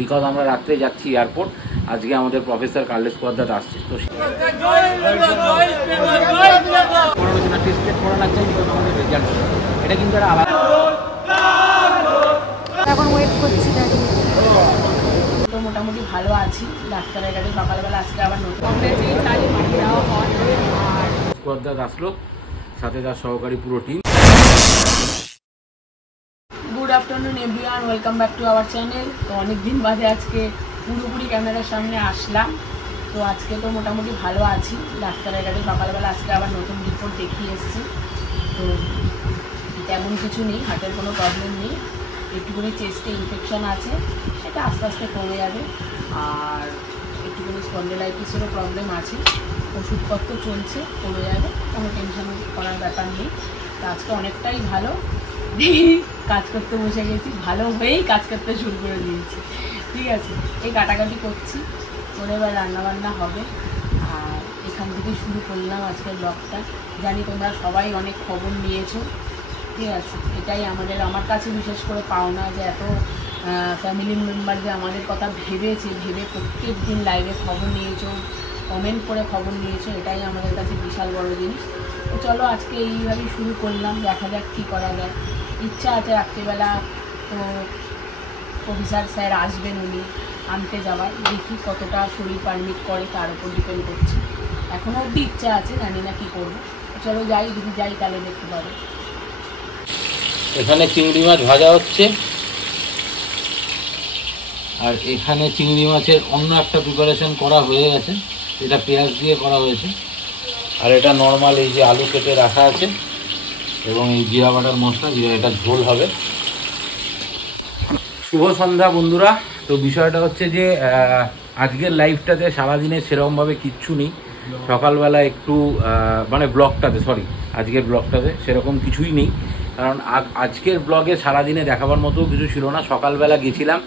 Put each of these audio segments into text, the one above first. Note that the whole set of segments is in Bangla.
বিকজ আমরা রাত্রে যাচ্ছি এয়ারপোর্ট। আজকে আমাদের প্রফেসর কার্লোস কোয়াদ্রাত আসছে, তো এটা কিন্তু এখন ওয়েট করছি দাঁড়িয়ে। তো মোটামুটি ভালো আছি, ডাক্তারের কাছে সকালবেলা আজকে আবার নতুন আর কোয়াদ্রাত আসলো, সাথে তার সহকারী পুরো team. Good afternoon everyone, welcome back to our channel. তো অনেকদিন বাদে আজকে পুরোপুরি ক্যামেরার সামনে আসলাম। তো আজকে তো মোটামুটি ভালো আছি, ডাক্তারের কাছে সকালবেলা আজকে আবার নতুন রিপোর্ট দেখিয়ে এসেছি। তো তেমন কিছু নেই, হার্টের কোনো প্রবলেম নেই, একটুখানি চেস্টে ইনফেকশান আছে, সেটা আস্তে আস্তে কমে যাবে। আর একটুখানি স্পন্ডিলাইটিসেরও প্রবলেম আছে, ওষুধপত্র চলছে, কমে যাবে, কোনো টেনশন করার ব্যাপার নেই। তো আজকে অনেকটাই ভালো, কাজ করতে বসে গেছি, ভালো হয়েই কাজ করতে শুরু করে দিয়েছি। ঠিক আছে, এই কাটাকাটি করছি, করে এবার রান্নাবান্না হবে। আর এখান থেকে শুরু করলাম আজকের ব্লগটা। জানি তোমরা সবাই অনেক খবর নিয়েছো, ঠিক আছে, এটাই আমার কাছে বিশেষ করে পাওনা যে এত ফ্যামিলি মেম্বার যে আমাদের কথা ভেবেছে, ভেবে প্রত্যেক দিন লাইভে খবর নিয়েছো, কমেন্ট করে খবর নিয়েছো, এটাই আমাদের কাছে বিশাল বড় জিনিস। তো চলো আজকে এইভাবেই শুরু করলাম, দেখা যাক কী করা যায়। ইচ্ছা আছে রাত্রিবেলা তো অফিসার স্যার আসবেন, উনি আনতে যাওয়ার, দেখি কতটা শরীর পারমিট করে তার উপর ডিপেন্ড করছে। এখনও অবধি ইচ্ছা আছে, জানি না কী করবো। চলো যাই, যদি যাই তাহলে দেখতে পাবো। এখানে চিংড়ি মাছ ভাজা হচ্ছে, আর এখানে চিংড়ি মাছের অন্য একটা প্রিপারেশন করা হয়ে গেছে, এটা পেঁয়াজ দিয়ে করা হয়েছে। আর এটা নর্মাল এই যে আলু কেটে রাখা আছে এবং এই জিরা বাটার মশলা, জিরা, এটা ঝোল হবে। শুভ সন্ধ্যা বন্ধুরা। তো বিষয়টা হচ্ছে যে আজকের লাইভটাতে সারাদিনে সেরকমভাবে কিচ্ছু নেই। সকালবেলা একটু মানে আজকের ব্লগটাতে সেরকম কিছুই নেই, কারণ আজকের ব্লগে সারাদিনে দেখাবার মতো কিছু ছিল না। সকালবেলা গেছিলাম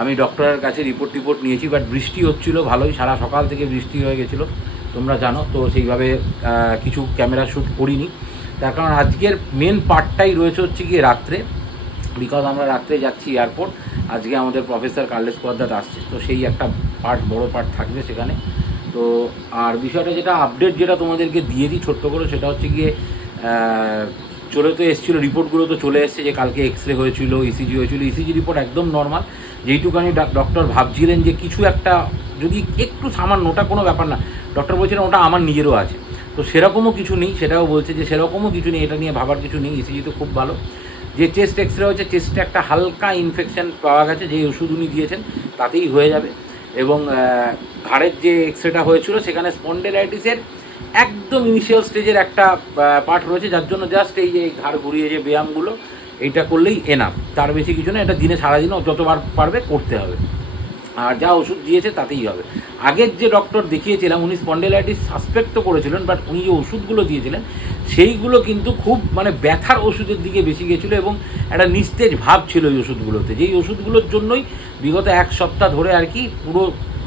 আমি ডক্টরের কাছে, রিপোর্ট নিয়েছি, বাট বৃষ্টি হচ্ছিল ভালোই, সারা সকাল থেকে বৃষ্টি হয়ে গেছিলো, তোমরা জানো। তো সেইভাবে কিছু ক্যামেরা শ্যুট করিনি, তার কারণ আজকের মেন পার্টটাই রয়েছে হচ্ছে গিয়ে রাত্রে, বিকজ আমরা রাত্রে যাচ্ছি এয়ারপোর্ট। আজকে আমাদের প্রফেসর কার্লোস কোয়াদ্রাত আসছে, তো সেই একটা বড় পার্ট থাকবে সেখানে। তো আর বিষয়টা যেটা আপডেট যেটা তোমাদেরকে দিয়ে দিই ছোট্ট করে, সেটা হচ্ছে গিয়ে চলে তো এসেছিলো, রিপোর্টগুলো তো চলে এসছে যে কালকে এক্সরে হয়েছিল, ইসিজি হয়েছিল। ইসিজি রিপোর্ট একদম নর্মাল, যেইটুকানি ডক্টর ভাবছিলেন যে কিছু একটা যদি একটু সামান্য, ওটা কোনো ব্যাপার না, ডক্টর বলছিলেন ওটা আমার নিজেরও আছে, তো সেরকমও কিছু নেই। সেটাও বলছে যে সেরকমও কিছু নেই, এটা নিয়ে ভাবার কিছু নেই। ইসিজি তো খুব ভালো। যে চেস্ট এক্সরে হয়েছে, চেস্টে একটা হালকা ইনফেকশন পাওয়া গেছে, যে ওষুধ উনি দিয়েছেন তাতেই হয়ে যাবে। এবং ঘাড়ের যে এক্সরেটা হয়েছিল সেখানে স্পন্ডিলাইটিসের একদম ইনিশিয়াল স্টেজের একটা পার্ট রয়েছে, যার জন্য জাস্ট এই যে ঘাড় ঘুরিয়ে যে ব্যায়ামগুলো, এইটা করলেই এনাফ, তার বেশি কিছু না। এটা দিনে সারাদিনও যতবার পারবে করতে হবে, আর যা ওষুধ দিয়েছে তাতেই হবে। আগের যে ডক্টর দেখিয়েছিলাম উনি স্পন্ডিলাইটিস সাসপেক্ট তো করেছিলেন, বাট উনি যে ওষুধগুলো দিয়েছিলেন সেইগুলো কিন্তু খুব মানে ব্যথার ওষুধের দিকে বেশি গেছিলো, এবং একটা নিস্তেজ ভাব ছিল এই ওষুধগুলোতে, যেই ওষুধগুলোর জন্যই বিগত এক সপ্তাহ ধরে আর কি পুরো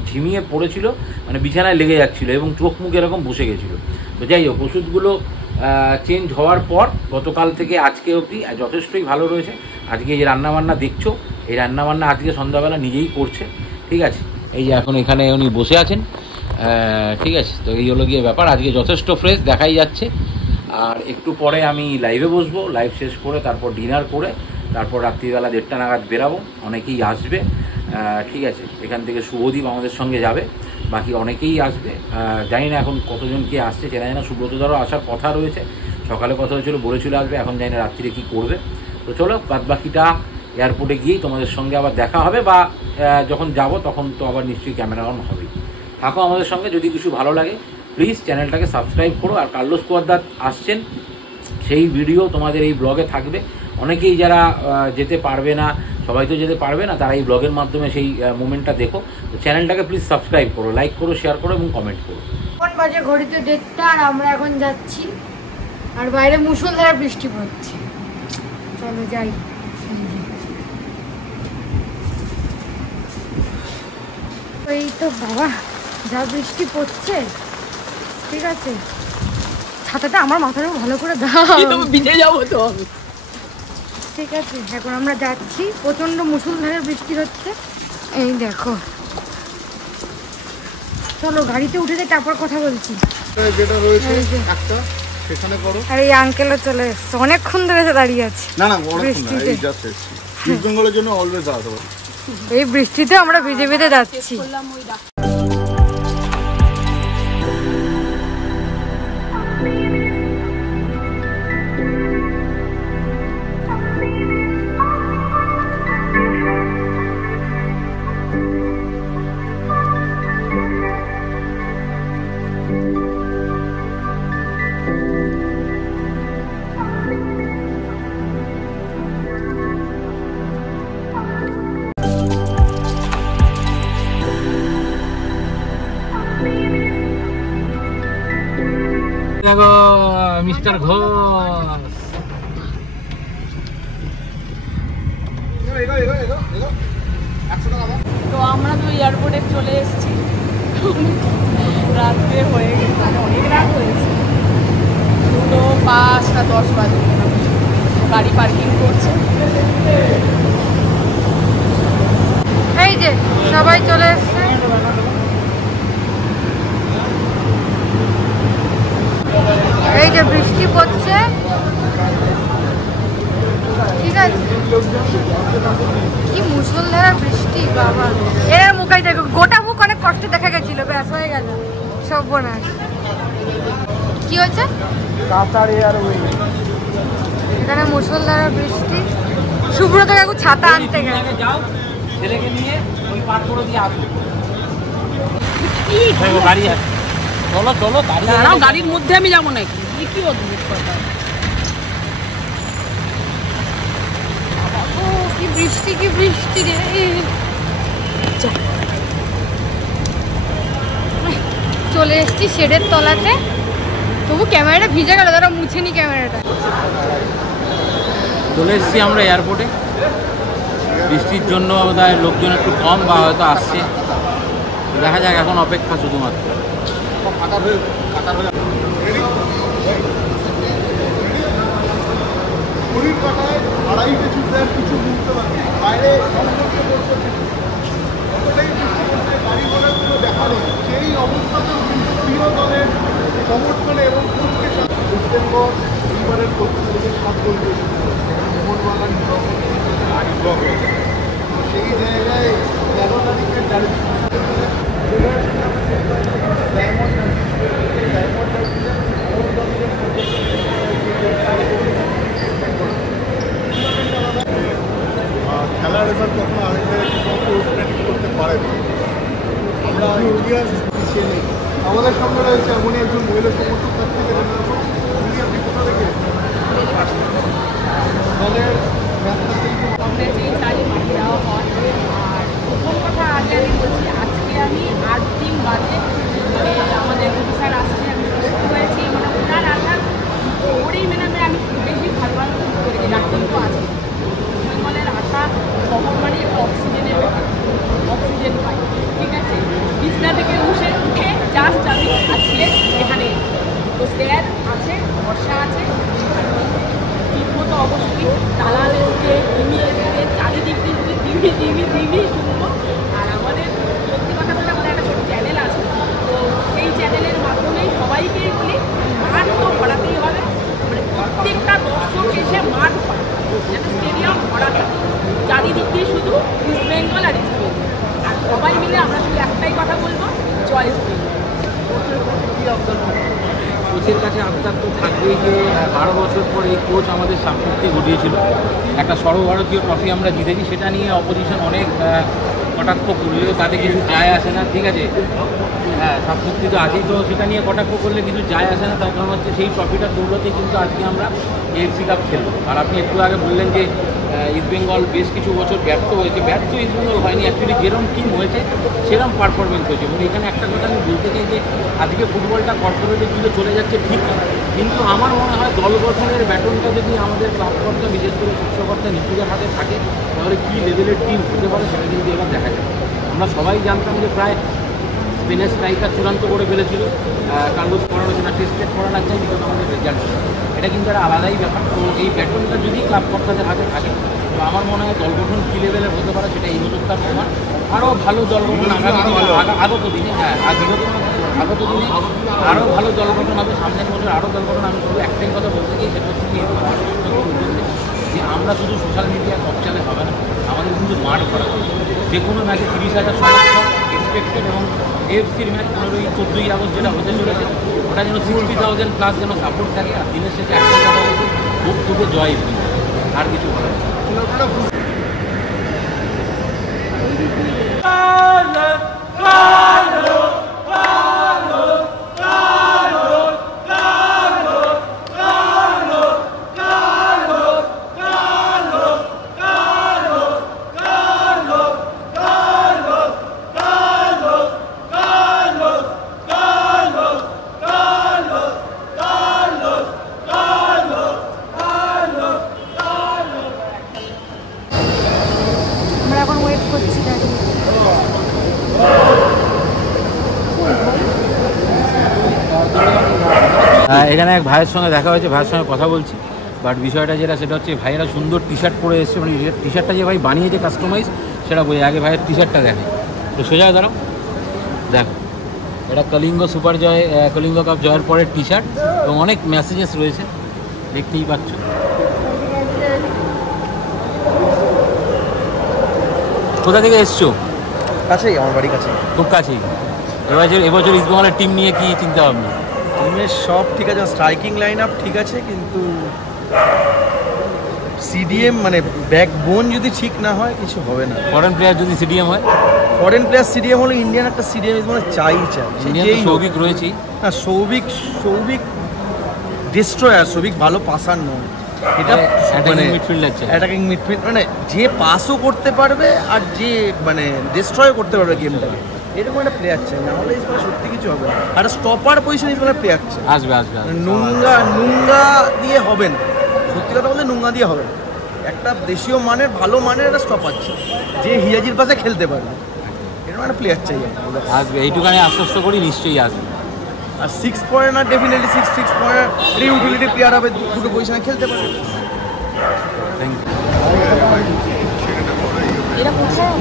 ঝিমিয়ে পড়েছিল, মানে বিছানায় লেগে যাচ্ছিলো এবং চোখ মুখ এরকম বসে গেছিলো। তো যাই হোক, ওষুধগুলো চেঞ্জ হওয়ার পর গতকাল থেকে আজকে অবধি যথেষ্টই ভালো রয়েছে। আজকে এই রান্নাবান্না দেখছো, এই রান্নাবান্না আজকে সন্ধ্যাবেলা নিজেই করছে, ঠিক আছে। এই যে এখন এখানে উনি বসে আছেন, ঠিক আছে। তো এই হলো গিয়ে ব্যাপার, আজকে যথেষ্ট ফ্রেশ দেখাই যাচ্ছে। আর একটু পরে আমি লাইভে বসবো, লাইভ শেষ করে তারপর ডিনার করে তারপর রাত্রিবেলা 1:30 নাগাদ বেরাবো। অনেকেই আসবে, ঠিক আছে। এখান থেকে শুভদীপ আমাদের সঙ্গে যাবে, বাকি অনেকেই আসবে। জানি না এখন কতজন কে আসছে, চেনা জানা। সুব্রতদারও আসার কথা রয়েছে, সকালে কথা হয়েছিল, বলেছিল আসবে, এখন জানি না রাত্রিরে কী করবে। তো চলো বাদ বাকিটা এয়ারপোর্টে গিয়েই তোমাদের সঙ্গে আবার দেখা হবে, বা যখন যাব তখন তো আবার নিশ্চয়ই ক্যামেরা অন হবেই। থাকো আমাদের সঙ্গে, যদি কিছু ভালো লাগে প্লিজ চ্যানেলটাকে সাবস্ক্রাইব করো। আর কার্লোস কোয়াদ্রাত আসছেন সেই ভিডিও তোমাদের এই ব্লগে থাকবে। অনেকেই যারা যেতে পারবে না, সবাই তো যেতে পারবে না, তারা এই ব্লগের মাধ্যমে সেই মুমেন্টটা দেখো। তো চ্যানেলটাকে প্লিজ সাবস্ক্রাইব করো, লাইক করো, শেয়ার করো এবং কমেন্ট করো। কোন বাজে ঘড়িতে 1:30, আর আমরা এখন যাচ্ছি, আর বাইরে মুষলধারে বৃষ্টি পড়ছে। চলো যাই। এই তো বাবা, যা বৃষ্টি পড়ছে, ঠিক আছে। ছাতাটা আমার মাথার ভালো করে দাও, ভিজে যাবো তো আমি। ঠিক আছে, এখন আমরা যাচ্ছি। প্রচন্ড মুষলধারে বৃষ্টি হচ্ছে, এই দেখো। চলো গাড়িতে উঠে যাই, তারপর কথা বলছি। যেটা রয়েছে একটা সেখানে করো। আর এই আঙ্কেলও চলে এসছে, অনেকক্ষণ ধরে দাঁড়িয়ে আছে। না না অনেকক্ষণ না, এই জাস্ট এসেছি। ইস্ট বেঙ্গলের জন্য অলওয়েজ আসতে পারো। এই বৃষ্টিতে আমরা ভিজে ভিজে যাচ্ছি। দেখো মিস্টার ঘোষ। তো আমরা তো এয়ারপোর্টে চলে এসেছি, রাত্রে হয়ে গেছে, অনেক রাত হয়েছে, 5 না 10 বাজে। গাড়ি পার্কিং করছে। এই যে সবাই চলে এসছে। এই যে বৃষ্টি পড়ছে, ঠিক আছে। কি মুষলধারা বৃষ্টি বাবা, এর মুখে দেখো, গোটা মুখ অনেক কষ্ট দেখা গেছিল, ব্যাস হয়ে গেল সর্বনাশ। কি হচ্ছে এখানে মুষলধারা বৃষ্টি। সুব্রত কাকু ছাতা আনতে গেছে। যাও ছেলেকে নিয়ে ওই পাথর দিয়ে আসো। গাড়ি আছে, চলো চলো দাঁড়াও, গাড়ির মধ্যে আমি যাবো নাকি? কি অদ্ভুত কথা। ও কি বৃষ্টি, কি বৃষ্টি রে। চলে এসছি শেডের তলাতে, তবু ক্যামেরাটা ভিজে গেল, তারা মুছে নি ক্যামেরাটা। চলে এসেছি আমরা এয়ারপোর্টে। বৃষ্টির জন্য লোকজন একটু কম বা হয়তো আসছে, দেখা যাক, এখন অপেক্ষা শুধুমাত্র। সেই অবস্থাতেও কিন্তু প্রিয় দলের সমর্থনে এবং পরিবারের পক্ষ থেকে সকল মোহনবাগান সেই জায়গায় 13 তারিখের তারিখ খেলার রেজাল্ট কখনো আরেকটা প্রেডিক্ট করতে পারে না। আমরা ইতিহাস পিছিয়ে নেই। আমাদের সঙ্গে রয়েছে এমনই একজন মহিলা সমর্থক, তার থেকে আপনি কোথা থেকে দলের দেওয়া হয়। আর প্রথম কথা আগে আমি বলছি, আজকে আমি 8 দিন বাদে মানে আমাদের স্যার আসছে, আমি সুস্থ হয়েছি, মানে ওনার আসার ওরেই মানে আমি বেশি ভালো করেছি। ডাক্তার তো আছে, বেঙ্গলের আসা শহর মানে অক্সিজেনের ব্যাপার, অক্সিজেন পাই, ঠিক আছে। বিছনা থেকে উঠে জাস্ট আমি আজকে এখানে তো স্যার আছে, বর্ষা আছে, তো অবশ্যই দালাল এসছে, টিভি এসছে, চারিদিক দিয়ে টিভি শুনবো। আর আমাদের সত্যি কথা বলে আমাদের একটা ছোটো চ্যানেল আছে, তো সেই চ্যানেলের মাধ্যমেই সবাইকে বলি মাঠ তো ভরাতেই হবে, মানে প্রত্যেকটা দর্শক এসে মাঠ পায়, যেন স্টেডিয়াম ভরা থাকে। চারিদিক দিয়ে শুধু ইস্ট বেঙ্গল আর ইস্ট বেঙ্গল, আর সবাই মিলে আমরা শুধু একটাই কথা বলবো, জয় ইস্ট বেঙ্গল। কোচের কাছে আবদার তো থাকবেই যে 12 বছর পর এই কোচ আমাদের সাবসৃষ্টি ঘটিয়েছিল, একটা সর্বভারতীয় ট্রফি আমরা জিতেছি, সেটা নিয়ে অপোজিশন অনেক কটাক্ষ করলেও তাতে কিছু যায় আসে না, ঠিক আছে। হ্যাঁ, সাবসৃষ্টি তো আছেই, তো সেটা নিয়ে কটাক্ষ করলে কিছু যায় আসে না। তার কারণ হচ্ছে সেই ট্রফিটার দৌলতে কিন্তু আজকে আমরা AFC কাপ খেলবো। আর আপনি একটু আগে বললেন যে ইস্টবেঙ্গল বেশ কিছু বছর ব্যর্থ হয়েছে, ব্যর্থ ইস্টবেঙ্গল হয়নি, অ্যাকচুয়ালি যেরকম টিম হয়েছে সেরকম পারফরমেন্স হয়েছে। এবং এখানে একটা কথা আমি বলতে চাই যে আজকে ফুটবলটা কর্পোরেটের দিকে চলে যাচ্ছে ঠিক, কিন্তু আমার মনে হয় দল গঠনের ব্যাটনটা যদি আমাদের ক্লাবকর্তা, বিশেষ করে শিক্ষকর্তা নীতিদের হাতে থাকে, তাহলে কী লেভেলের টিম হতে পারে সেটা কিন্তু এবার দেখা যাবে। আমরা সবাই জানতাম যে প্রায় স্পেনের স্ট্রাইকার চূড়ান্ত করে ফেলেছিল, কার্লোস করানো সেটা টেস্টেড করার চাই, কিন্তু আমাদের রেজাল্ট এটা কিন্তু একটা আলাদাই ব্যাপার। তো এই ব্যাটনটা যদি ক্লাব কর্তাদের হাতে থাকে তো আমার মনে হয় দল গঠন কী লেভেলের হতে পারে সেটা এই বছর তার প্রমাণ। আরও ভালো দল গঠন আগত দিনে, হ্যাঁ আগত দিনে আরও ভালো দল গঠন হবে, সামনের বছর আরও দল গঠন। আমি শুধু একটাই কথা বলতে চাই, সেটা হচ্ছে যে আমরা শুধু সোশ্যাল মিডিয়া কপচালে হবে না, আমাদের কিন্তু মাঠ করা হবে। যে কোনো ম্যাচে 30,000 সমর্থক এক্সপেক্টেড, এবং এফসির ম্যাচ 14ই আগস্ট যেটা হতে চলেছে ওটা যেন 60,000 প্লাস যেন সাপোর্ট থাকে। আর দিনের শেষে একটাই কথা বলতে, বুক টুকে জয় এফসি, আর কিছু বলার নেই। আমরা এখন ওয়েট করছি দাঁড়িয়ে। এখানে এক ভাইয়ের সঙ্গে দেখা হয়েছে, ভাইয়ের সঙ্গে কথা বলছি। বাট বিষয়টা যেটা সেটা হচ্ছে ভাইয়েরা সুন্দর টি শার্ট পরে এসছে, মানে টি শার্টটা যে ভাই বানিয়েছে কাস্টমাইজ সেটা বলি। আগে ভাইয়ের টি শার্টটা দেখে, তো সোজা দাঁড়াও, দেখো এটা কলিঙ্গ সুপার জয়, কলিঙ্গ কাপ জয়ের পরের টি শার্ট, এবং অনেক মেসেজেস রয়েছে দেখতেই পাচ্ছ। কোথা থেকে এসছো? কাছেই, আমার বাড়ি কাছে। খুব কাছেই। এবছর ইস্টবেঙ্গলের টিম নিয়ে কি চিন্তা ভাবনা? টিমের সব ঠিক আছে, স্ট্রাইকিং লাইন আপ ঠিক আছে, কিন্তু সিডিএম মানে ব্যাকবোন যদি ঠিক না হয় কিছু হবে না। ফরেন প্লেয়ার যদি সিডিএম হয়, ফরেন প্লেয়ার সিডিএম হলে ইন্ডিয়ান একটা সিডিএম মানে চাই। ইন্ডিয়ান তো সৌভিক রয়েছেই না, সৌভিক ডিস্ট্রয়ার, সৌভিক ভালো পাসার নয়। এটা মানে অ্যাটাকিং মিডফিল্ড, মানে যে পাসও করতে পারবে আর যে মানে ডিস্ট্রয় করতে পারবে গেমটাকে, এরকম একটা প্লেয়ার চাই। না হলে ইসমাইল সত্যি কিছু হবে না। আর স্টপার পজিশন ইসমাইল প্লেয়ার চাই। আসবে। নুঙ্গা দিয়ে হবে না, সত্যি কথা বলতে নুঙ্গা দিয়ে হবে না। একটা দেশীয় মানের ভালো মানের একটা স্টপার চাই, যে হিয়াজির পাশে খেলতে পারবে, এরকম একটা প্লেয়ার চাই। আসবে, এইটুখানি আশ্বস্ত করি, নিশ্চয়ই আসবে। আর 6 পয়েন্ট আর ডেফিনেটলি 6 পয়েন্ট ইউটিলিটি প্লেয়ার হবে, দুটো পজিশনে খেলতে পারবে। Thank you. এটা কোথায়?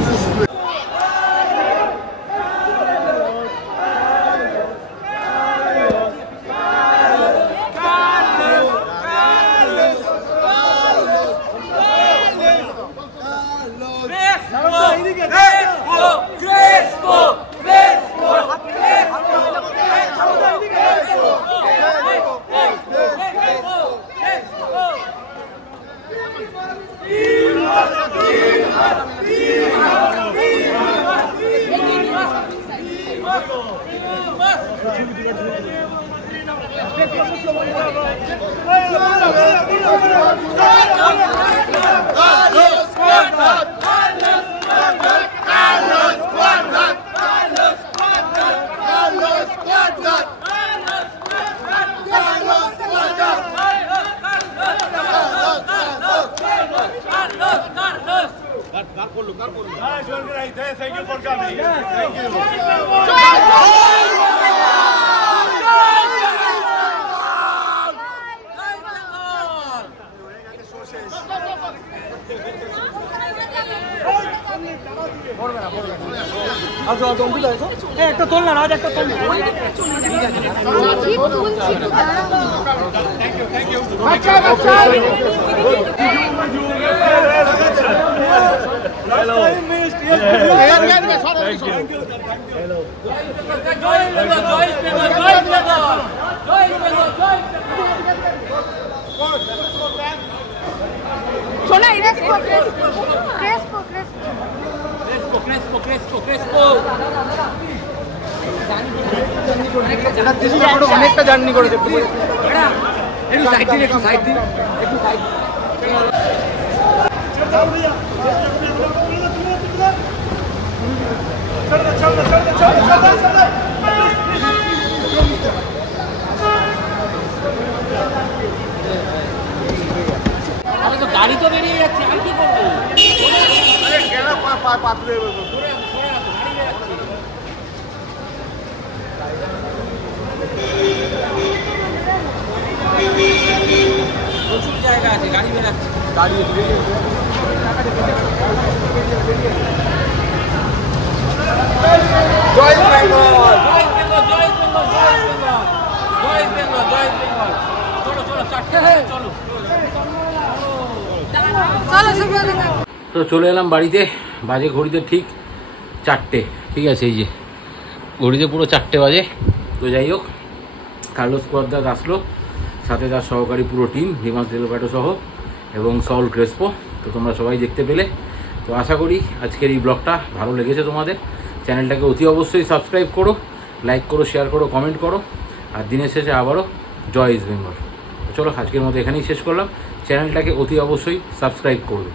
Thank you for coming. Thank you. একটা তোল না, রাজ একটা তোল। শোনা অনেকটা জার্নি করেছে। একটু সাইড দিন, একটু সাইড দিন, একটু সাইড। গাড়ি তো বেরিয়ে যাচ্ছে, আমি কি করবো? Thank you. প্রচুর জায়গা আছে, গাড়ি বেরাচ্ছে। দাঁড়িয়ে জয় বেঙ্গল, জয় বেঙ্গল, জয় বেঙ্গল, জয় বেঙ্গল, জয় বেঙ্গল, জয় বেঙ্গল। চলো চলো, চারটে চলো। চলো শুভ দেখা। তো চলে এলাম বাড়িতে, বাজে ঘড়িতে ঠিক 4টে, ঠিক আছে, এই যে ঘড়িতে পুরো 4টে বাজে। তো যাই হোক, কার্লোস কোয়াদ্রাস আসলো, সাথে তার সহকারী পুরো টিম, ডিমাস ডেলোপ্যাটো সহ এবং সল ক্রেসপো। তো তোমরা সবাই দেখতে পেলে। তো আশা করি আজকের এই ব্লগটা ভালো লেগেছে তোমাদের। চ্যানেলটাকে অতি অবশ্যই সাবস্ক্রাইব করো, লাইক করো, শেয়ার করো, কমেন্ট করো। আর দিনের শেষে আবারও জয় ইস্ট বেঙ্গল। চলো আজকের মতো এখানেই শেষ করলাম। চ্যানেলটাকে অতি অবশ্যই সাবস্ক্রাইব করবে।